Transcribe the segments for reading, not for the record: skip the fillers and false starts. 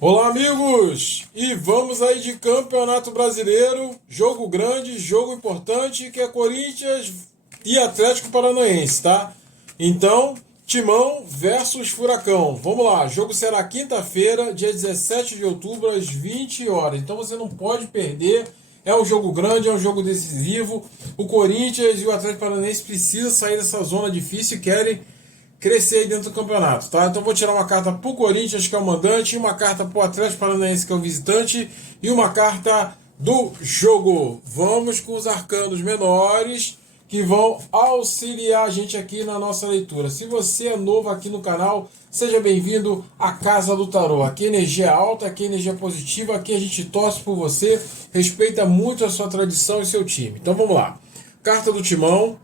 Olá, amigos! E vamos aí de Campeonato Brasileiro, jogo grande, jogo importante, que é Corinthians e Atlético Paranaense, tá? Então, Timão versus Furacão. Vamos lá, o jogo será quinta-feira, dia 17 de outubro, às 20 horas. Então você não pode perder, é um jogo grande, é um jogo decisivo. O Corinthians e o Atlético Paranaense precisam sair dessa zona difícil e querem crescer aí dentro do campeonato, tá? Então vou tirar uma carta pro Corinthians, que é o mandante, uma carta pro Atlético Paranaense, que é o visitante, e uma carta do jogo. Vamos com os arcanos menores, que vão auxiliar a gente aqui na nossa leitura. Se você é novo aqui no canal, seja bem-vindo à Casa do Tarô. Aqui energia é alta, aqui energia positiva, aqui a gente torce por você, respeita muito a sua tradição e seu time. Então vamos lá. Carta do Timão,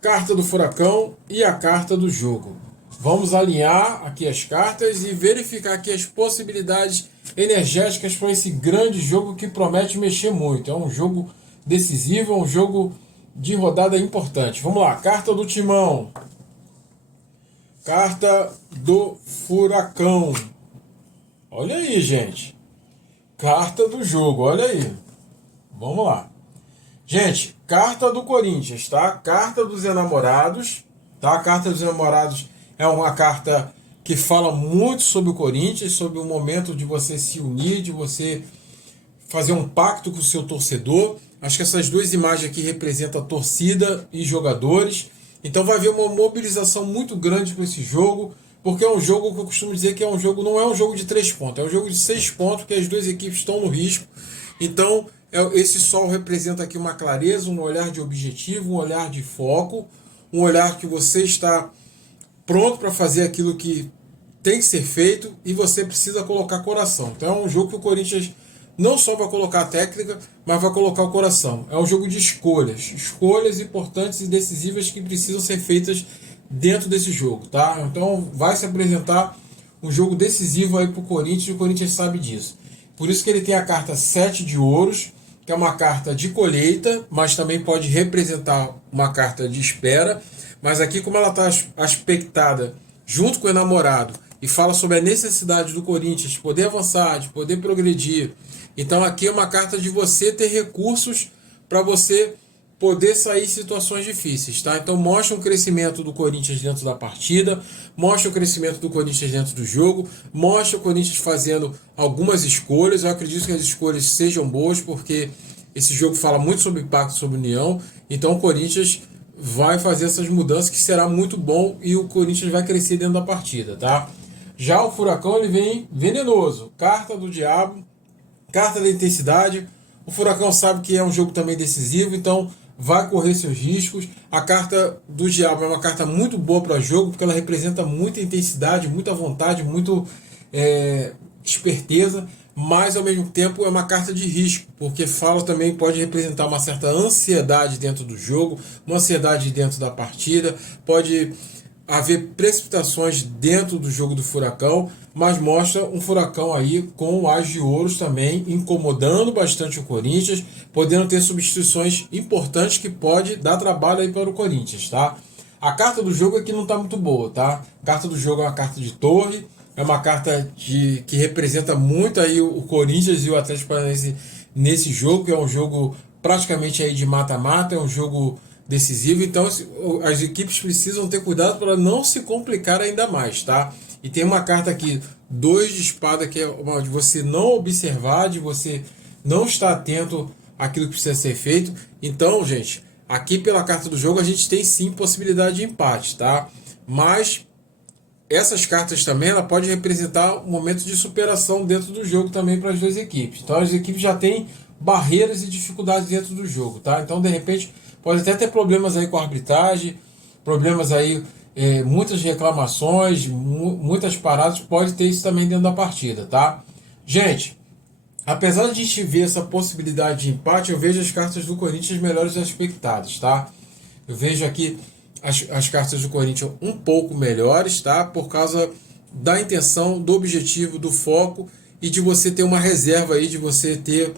carta do Furacão e a carta do jogo. Vamos alinhar aqui as cartas e verificar aqui as possibilidades energéticas para esse grande jogo que promete mexer muito. É um jogo decisivo, é um jogo de rodada importante. Vamos lá, carta do Timão, carta do Furacão. Olha aí, gente. Carta do jogo, olha aí. Vamos lá. Gente, carta do Corinthians, tá? Carta dos enamorados, tá? A carta dos enamorados é uma carta que fala muito sobre o Corinthians, sobre o momento de você se unir, de você fazer um pacto com o seu torcedor. Acho que essas duas imagens aqui representam a torcida e jogadores. Então vai haver uma mobilização muito grande para esse jogo, porque é um jogo que eu costumo dizer que é um jogo, não é um jogo de 3 pontos, é um jogo de 6 pontos, que as duas equipes estão no risco. Então esse sol representa aqui uma clareza, um olhar de objetivo, um olhar de foco, um olhar que você está pronto para fazer aquilo que tem que ser feito e você precisa colocar coração. Então é um jogo que o Corinthians não só vai colocar a técnica, mas vai colocar o coração. É um jogo de escolhas, escolhas importantes e decisivas que precisam ser feitas dentro desse jogo, tá? Então vai se apresentar um jogo decisivo aí para o Corinthians e o Corinthians sabe disso. Por isso que ele tem a carta 7 de ouros, que é uma carta de colheita, mas também pode representar uma carta de espera. Mas aqui, como ela está aspectada junto com o enamorado e fala sobre a necessidade do Corinthians de poder avançar, de poder progredir, então aqui é uma carta de você ter recursos para você poder sair em situações difíceis, tá? Então mostra um crescimento do Corinthians dentro da partida, mostra o crescimento do Corinthians dentro do jogo, mostra o Corinthians fazendo algumas escolhas. Eu acredito que as escolhas sejam boas, porque esse jogo fala muito sobre pacto, sobre união. Então o Corinthians vai fazer essas mudanças, que será muito bom, e o Corinthians vai crescer dentro da partida, tá? Já o Furacão, ele vem venenoso, carta do diabo, carta da intensidade. O Furacão sabe que é um jogo também decisivo, então vai correr seus riscos. A carta do diabo é uma carta muito boa para jogo, porque ela representa muita intensidade, muita vontade, muito esperteza, mas ao mesmo tempo é uma carta de risco, porque fala também, pode representar uma certa ansiedade dentro do jogo, uma ansiedade dentro da partida, pode haver precipitações dentro do jogo do Furacão, mas mostra um Furacão aí com o as de ouros também, incomodando bastante o Corinthians, podendo ter substituições importantes que pode dar trabalho aí para o Corinthians, tá? A carta do jogo aqui não está muito boa, tá? A carta do jogo é uma carta de torre, é uma carta que representa muito aí o Corinthians e o Atlético Paranaense nesse jogo, que é um jogo praticamente aí de mata-mata, é um jogo decisivo. Então as equipes precisam ter cuidado para não se complicar ainda mais, tá? E tem uma carta aqui, 2 de espada, que é uma de você não observar, de você não estar atento àquilo que precisa ser feito. Então, gente, aqui pela carta do jogo a gente tem sim possibilidade de empate, tá? Mas essas cartas também, ela pode representar um momento de superação dentro do jogo também para as duas equipes. Então as equipes já têm barreiras e dificuldades dentro do jogo, tá? Então de repente pode até ter problemas aí com a arbitragem, problemas aí, muitas reclamações, muitas paradas, pode ter isso também dentro da partida, tá? Gente, apesar de a gente ver essa possibilidade de empate, eu vejo as cartas do Corinthians melhores aspectadas, tá? Eu vejo aqui as cartas do Corinthians um pouco melhores, tá? Por causa da intenção, do objetivo, do foco e de você ter uma reserva aí, de você ter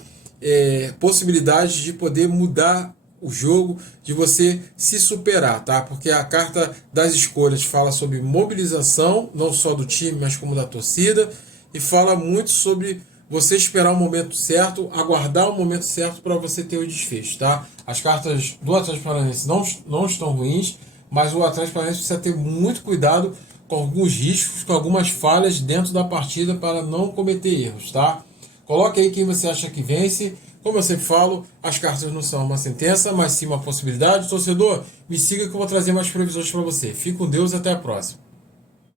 possibilidades de poder mudar o jogo, de você se superar, tá? Porque a carta das escolhas fala sobre mobilização, não só do time, mas como da torcida, e fala muito sobre você esperar o momento certo, aguardar o momento certo para você ter o desfecho, tá? As cartas do Atlético Paranaense não estão ruins, mas o Atlético Paranaense precisa ter muito cuidado com alguns riscos, com algumas falhas dentro da partida para não cometer erros, tá? Coloque aí quem você acha que vence. Como eu sempre falo, as cartas não são uma sentença, mas sim uma possibilidade. Torcedor, me siga que eu vou trazer mais previsões para você. Fique com Deus e até a próxima.